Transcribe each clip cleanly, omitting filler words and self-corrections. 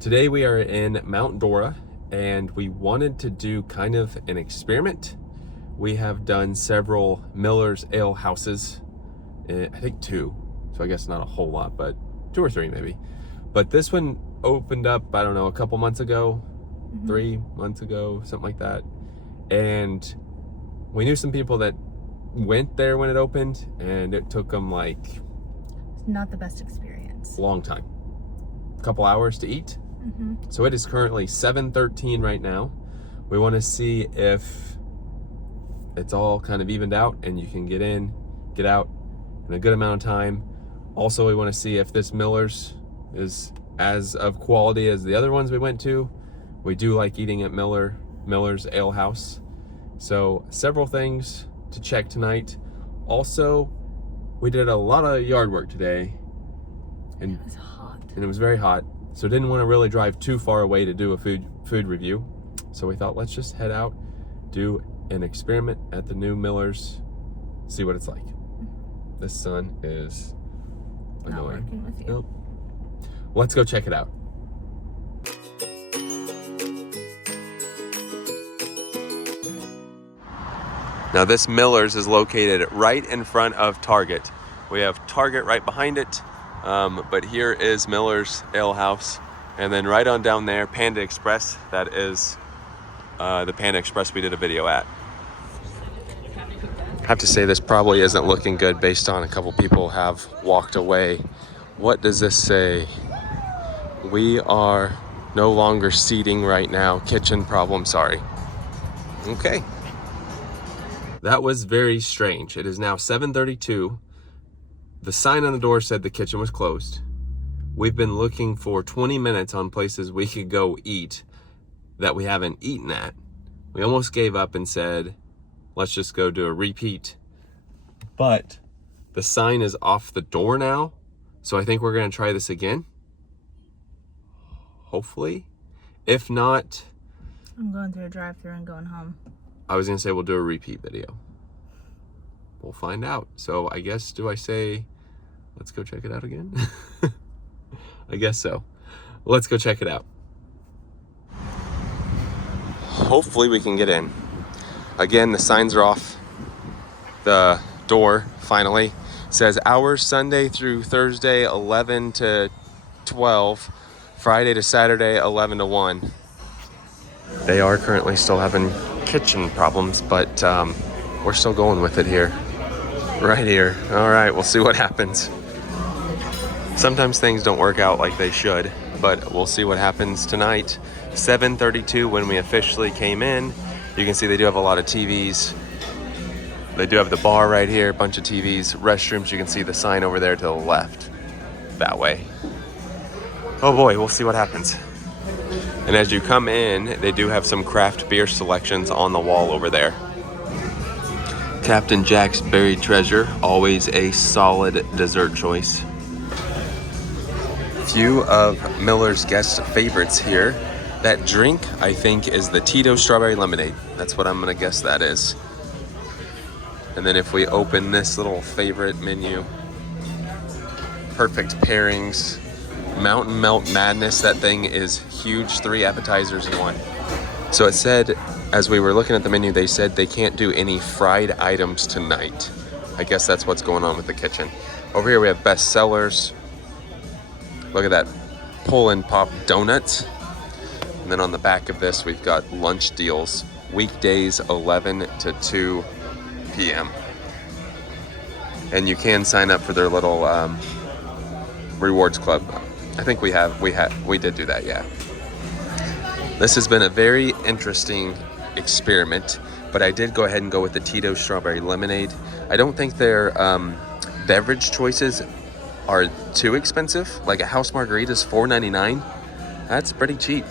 Today we are in Mount Dora and we wanted to do kind of an experiment. We have done several Miller's Ale houses, I think 2, so I guess not a whole lot, but 2 or 3 maybe. But this one opened up, I don't know, a couple months ago, 3 months ago, something like that. And we knew some people that went there when it opened, and it took them like not the best experience. A long time, a couple hours to eat. So it is currently 7:13 right now. We want to see if it's all kind of evened out and you can get in, get out in a good amount of time. Also, we want to see if this Miller's is as of quality as the other ones we went to. We do like eating at Miller's Ale House. So several things to check tonight. Also, we did a lot of yard work today, and it was hot. And it was very hot, so didn't want to really drive too far away to do a food review. So we thought, let's just head out, do an experiment at the new Miller's, see what it's like. This sun is annoying. Not working with you. Nope. Let's go check it out. Now this Miller's is located right in front of Target. We have Target right behind it, but here is Miller's Ale House. And then right on down there, Panda Express, that is the Panda Express we did a video at. I have to say this probably isn't looking good based on a couple people have walked away. What does this say? We are no longer seating right now. Kitchen problem, sorry. Okay. That was very strange. It is now 7:32. The sign on the door said the kitchen was closed. We've been looking for 20 minutes on places we could go eat that we haven't eaten at. We almost gave up and said, let's just go do a repeat. But the sign is off the door now, so I think we're gonna try this again. Hopefully. If not, I'm going through a drive-thru and going home. I was gonna say we'll do a repeat video. We'll find out. So I guess, do I say, let's go check it out again? I guess so. Let's go check it out. Hopefully we can get in. Again, the signs are off the door, finally. It says hours Sunday through Thursday, 11 to 12. Friday to Saturday, 11 to 1. They are currently still having kitchen problems, but we're still going with it here. Right here. All right, we'll see what happens. Sometimes things don't work out like they should, but we'll see what happens tonight. 7:32 when we officially came in. You can see they do have a lot of TVs. They do have the bar right here, a bunch of TVs. Restrooms, you can see the sign over there to the left. That way. Oh boy, we'll see what happens. And as you come in, they do have some craft beer selections on the wall over there. Captain Jack's Buried Treasure, always a solid dessert choice. Few of Miller's guest favorites here. That drink, I think, is the Tito Strawberry Lemonade. That's what I'm gonna guess that is. And then if we open this little favorite menu, perfect pairings, Mountain Melt Madness, that thing is huge, 3 appetizers in 1. So it said, as we were looking at the menu, they said they can't do any fried items tonight. I guess that's what's going on with the kitchen. Over here we have best sellers. Look at that, pull and pop donuts. And then on the back of this, we've got lunch deals, weekdays 11 to 2 p.m. And you can sign up for their little rewards club. I think we did do that, yeah. This has been a very interesting experiment, but I did go ahead and go with the Tito Strawberry Lemonade. I don't think their beverage choices are too expensive. Like a house margarita is $4.99. That's pretty cheap.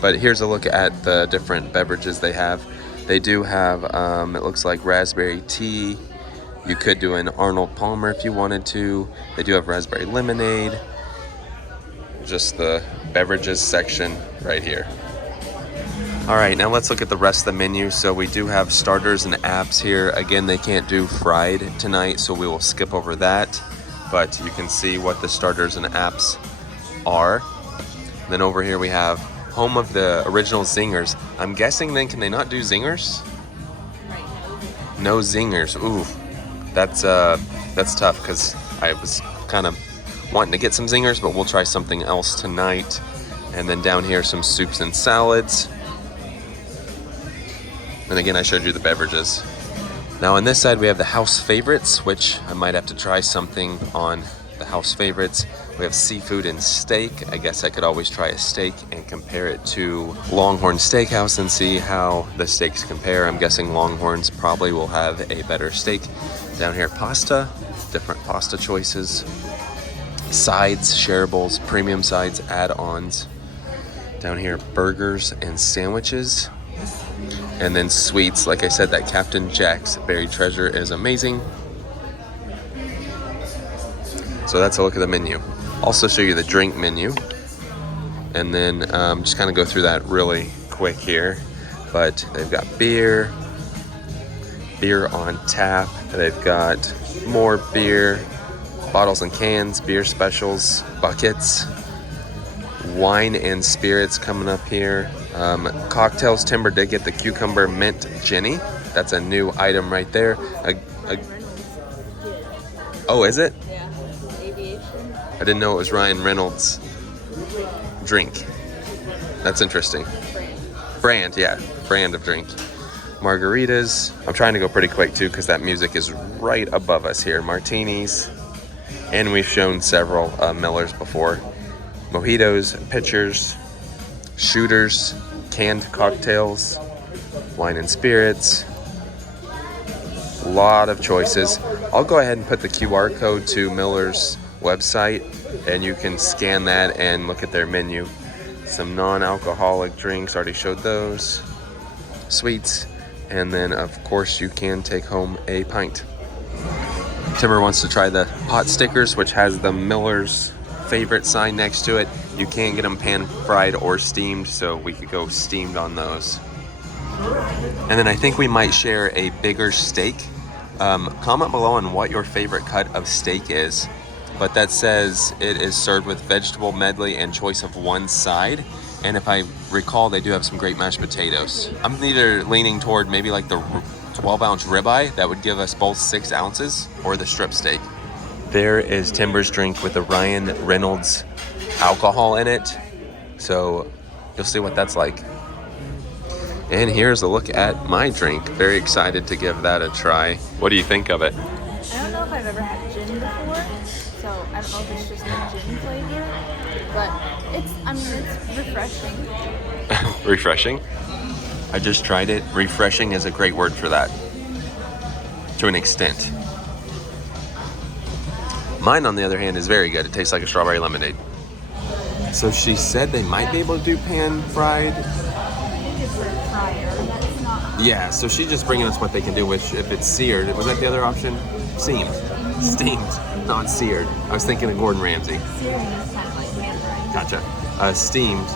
But here's a look at the different beverages they have. They do have, it looks like raspberry tea. You could do an Arnold Palmer if you wanted to. They do have raspberry lemonade. Just the beverages section right here. All right, now let's look at the rest of the menu. So we do have starters and apps here. Again, they can't do fried tonight, so we will skip over that. But you can see what the starters and apps are. Then over here we have home of the original Zingers. I'm guessing then, can they not do Zingers? No Zingers. Ooh, that's tough because I was kind of wanting to get some Zingers, but we'll try something else tonight. And then down here, some soups and salads. And again, I showed you the beverages. Now on this side, we have the house favorites, which I might have to try something on the house favorites. We have seafood and steak. I guess I could always try a steak and compare it to Longhorn Steakhouse and see how the steaks compare. I'm guessing Longhorns probably will have a better steak. Down here, pasta, different pasta choices. Sides, shareables, premium sides, add-ons. Down here, burgers and sandwiches. And then sweets, like I said, that Captain Jack's Berry Treasure is amazing. So that's a look at the menu. Also show you the drink menu. And then just kind of go through that really quick here. But they've got beer on tap. They've got more beer, bottles and cans, beer specials, buckets, wine and spirits coming up here. Cocktails, Timber did get the cucumber mint Jenny. That's a new item right there. Oh, is it? Yeah. Aviation. I didn't know it was Ryan Reynolds' drink. That's interesting. Brand of drink. Margaritas. I'm trying to go pretty quick too because that music is right above us here. Martinis. And we've shown several Millers before. Mojitos, pitchers, shooters, canned cocktails, wine and spirits. A lot of choices. I'll go ahead and put the QR code to Miller's website and you can scan that and look at their menu. Some non-alcoholic drinks, already showed those. Sweets, and then of course you can take home a pint. Timber wants to try the pot stickers, which has the Miller's favorite sign next to it. You can get them pan fried or steamed, so we could go steamed on those. And then I think we might share a bigger steak. Comment below on what your favorite cut of steak is. But that says it is served with vegetable medley and choice of one side. And if I recall, they do have some great mashed potatoes. I'm either leaning toward maybe like the 12-ounce ribeye that would give us both 6 ounces, or the strip steak. There is Timber's drink with the Ryan Reynolds alcohol in it. So you'll see what that's like. And here's a look at my drink. Very excited to give that a try. What do you think of it? I don't know if I've ever had gin before, so I don't know if it's just a gin flavor, but it's refreshing. Refreshing? I just tried it. Refreshing is a great word for that. To an extent. Mine, on the other hand, is very good. It tastes like a strawberry lemonade. So she said they might be able to do pan fried. I think it's for fryer. That's not. Yeah, so she's just bringing us what they can do, which if it's seared, was that the other option? Steamed. Not seared. I was thinking of Gordon Ramsay. Searing is kind of like pan fried. Gotcha. Steamed.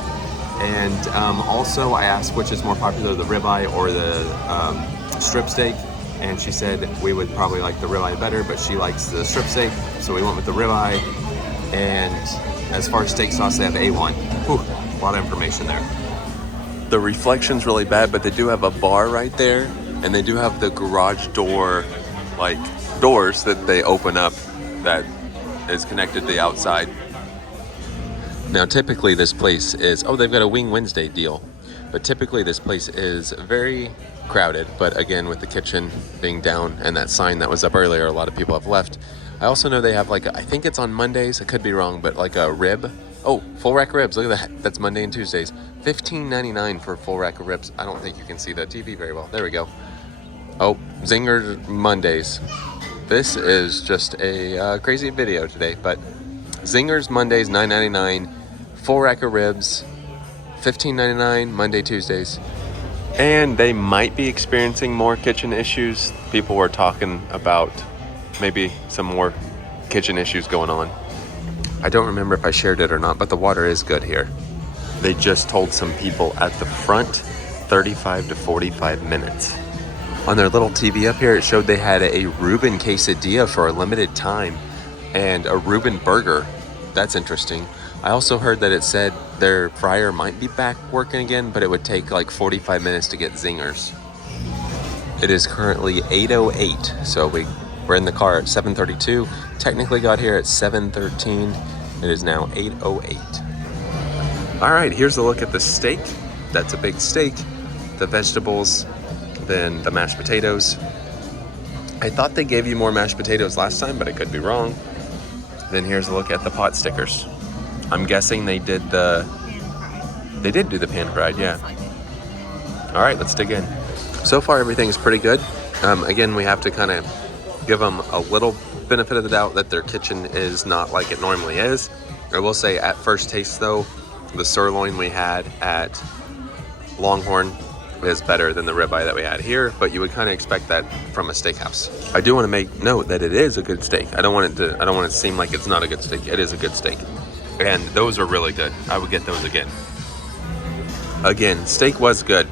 And also I asked which is more popular, the ribeye or the strip steak. And she said we would probably like the ribeye better, but she likes the strip steak. So we went with the ribeye. And as far as steak sauce, they have A1. Whew, a lot of information there. The reflection's really bad, but they do have a bar right there. And they do have the garage door, like doors that they open up that is connected to the outside. Now, typically this place is, they've got a Wing Wednesday deal. But typically this place is very crowded. But again, with the kitchen being down and that sign that was up earlier, a lot of people have left. I also know they have I think it's on Mondays, I could be wrong, but like a rib. Oh, full rack ribs, look at that. That's Monday and Tuesdays. $15.99 for a full rack of ribs. I don't think you can see the TV very well. There we go. Oh, Zingers Mondays. This is just a crazy video today, but Zingers Mondays, $9.99. Full rack of ribs, $15.99, Monday, Tuesdays. And they might be experiencing more kitchen issues. People were talking about maybe some more kitchen issues going on. I don't remember if I shared it or not, but the water is good here. They just told some people at the front 35 to 45 minutes. On their little TV up here, it showed they had a Reuben quesadilla for a limited time and a Reuben burger. That's interesting. I also heard that it said their fryer might be back working again, but it would take like 45 minutes to get Zingers. It is currently 8:08, so we're in the car at 7:32. Technically got here at 7:13. It is now 8:08. All right, here's a look at the steak. That's a big steak. The vegetables, then the mashed potatoes. I thought they gave you more mashed potatoes last time, but I could be wrong. Then here's a look at the pot stickers. I'm guessing they did do the pan fried, yeah. All right, let's dig in. So far, everything's pretty good. Again, we have to kind of give them a little benefit of the doubt that their kitchen is not like it normally is. I will say at first taste though, the sirloin we had at Longhorn is better than the ribeye that we had here, but you would kind of expect that from a steakhouse. I do want to make note that it is a good steak. I don't want it to seem like it's not a good steak. It is a good steak. And those are really good. I would get those again. Again, steak was good.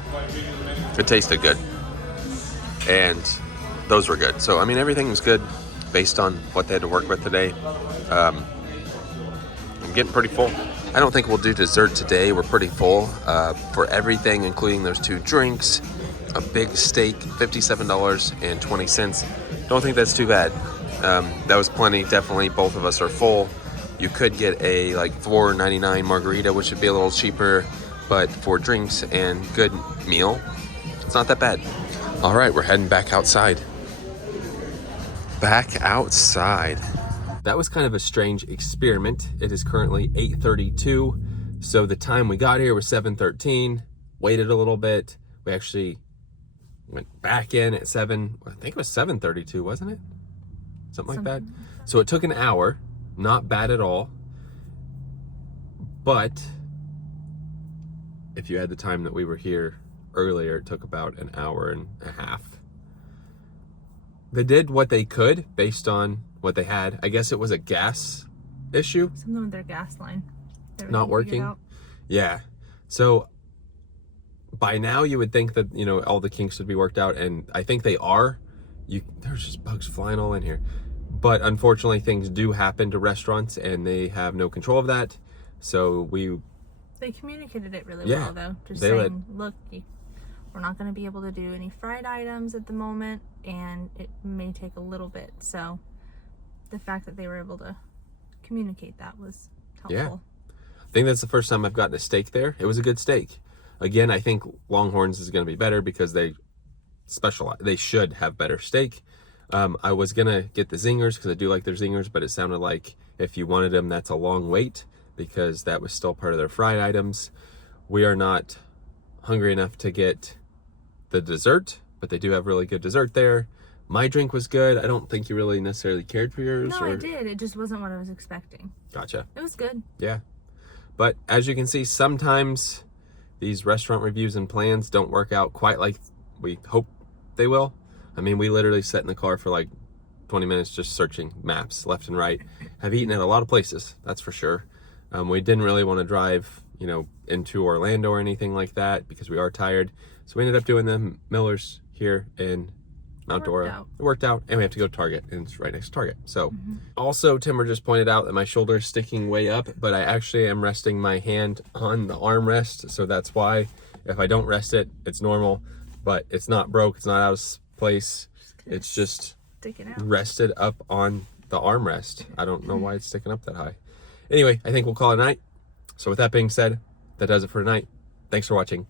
It tasted good. And those were good. So, I mean, everything was good based on what they had to work with today. I'm getting pretty full. I don't think we'll do dessert today. We're pretty full for everything, including those 2 drinks, a big steak, $57.20. Don't think that's too bad. That was plenty. Definitely, both of us are full. You could get a like $4.99 margarita, which would be a little cheaper, but for drinks and good meal, it's not that bad. All right, we're heading back outside. Back outside. That was kind of a strange experiment. It is currently 8:32, so the time we got here was 7:13. Waited a little bit. We actually went back in at I think it was 7:32, wasn't it? Something like that. So it took an hour. Not bad at all. But if you had the time that we were here earlier, it took about an hour and a half. They did what they could based on what they had. I guess it was a gas issue. Something with their gas line. Not working. Yeah. So by now you would think that, all the kinks would be worked out, and I think they are. There's just bugs flying all in here. But unfortunately, things do happen to restaurants, and they have no control of that. So they communicated it really well, though. Just saying, look, we're not going to be able to do any fried items at the moment, and it may take a little bit. So the fact that they were able to communicate that was helpful. Yeah. I think that's the first time I've gotten a steak there. It was a good steak. Again, I think Longhorns is going to be better because they should have better steak. I was going to get the Zingers because I do like their Zingers, but it sounded like if you wanted them, that's a long wait because that was still part of their fried items. We are not hungry enough to get the dessert, but they do have really good dessert there. My drink was good. I don't think you really necessarily cared for yours. No, I did. It just wasn't what I was expecting. Gotcha. It was good. Yeah. But as you can see, sometimes these restaurant reviews and plans don't work out quite like we hope they will. I mean, we literally sat in the car for like 20 minutes just searching maps left and right. Have eaten at a lot of places, that's for sure. We didn't really want to drive, into Orlando or anything like that because we are tired. So we ended up doing the Millers here in Mount Dora. It worked out, and we have to go to Target, and it's right next to Target. So also, Timber just pointed out that my shoulder is sticking way up, but I actually am resting my hand on the armrest, so that's why. If I don't rest it, it's normal, but it's not broke, it's not out of place. It's just rested up on the armrest. I don't know why it's sticking up that high. Anyway, I think we'll call it a night. So with that being said, that does it for tonight. Thanks for watching.